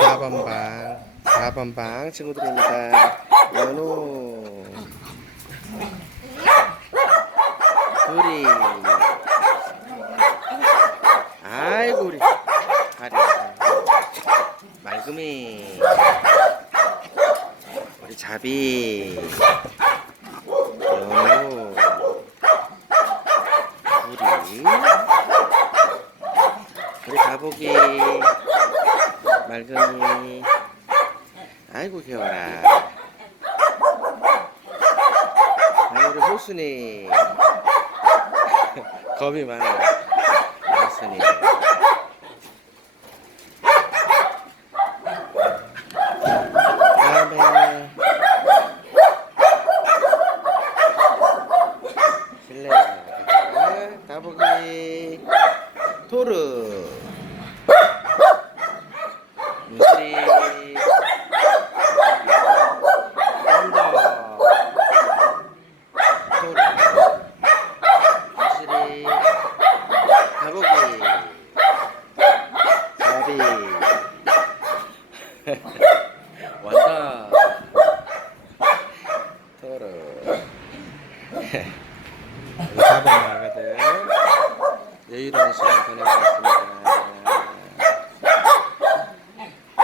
4번 방 4번 방 친구들입니다. 연우. 둘이. 아이고 우리 다리. 말금이. 우리 자비. 연우. 우리 우리 가복이 말금이 아이고 귀여워라. 우리 호순이. 겁이 많아. 호순이. 다음에. 실내가 가복이 토르 나가들 여유로운 시간 보내고 있습니다